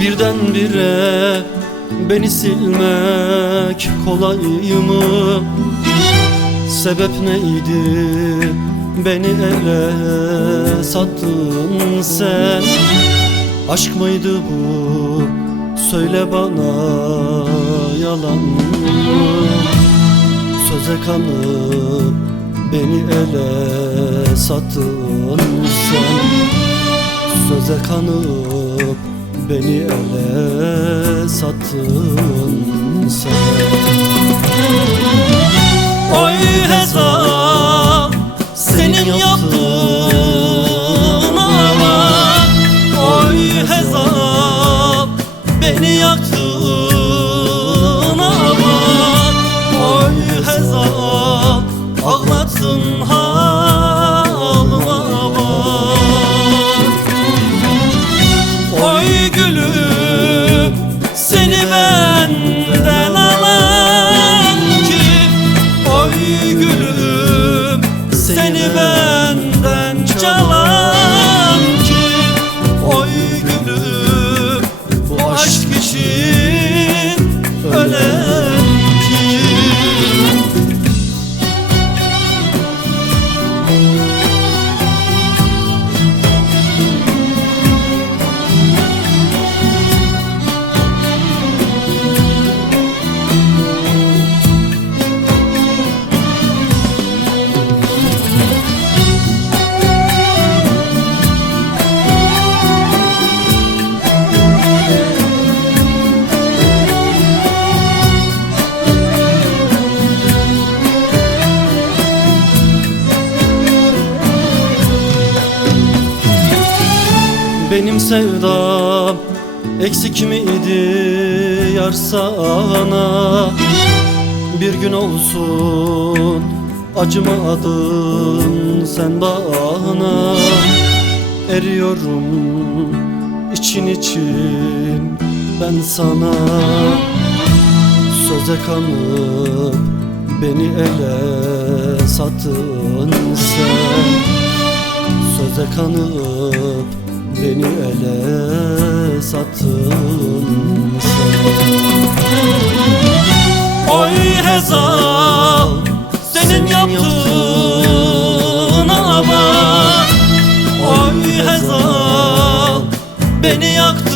Birdenbire beni silmek kolay mı? Sebep neydi? Beni ele sattın sen. Aşk mıydı bu? Söyle bana, yalan mı? Söze kanıp beni ele sattın sen. Söze kanıp beni ele sattın sen. Oy hesap senin yaptığın ama, oy hesap beni yaktın ama, oy hesap ağlattın halıma bak. Oy gülüm seni benden alan kim? Oy gülüm seni benden çalan kim? Oy gülüm bu aşk için ölen kim? Benim sevdam eksik miydi yar sana? Bir gün olsun acımadın sen bana. Eriyorum için için ben sana. Söze kanıp beni ele sattın sen. Söze kanıp beni ele sattın sen. Oy hesap senin yaptığın ama, oy hesap beni yaktın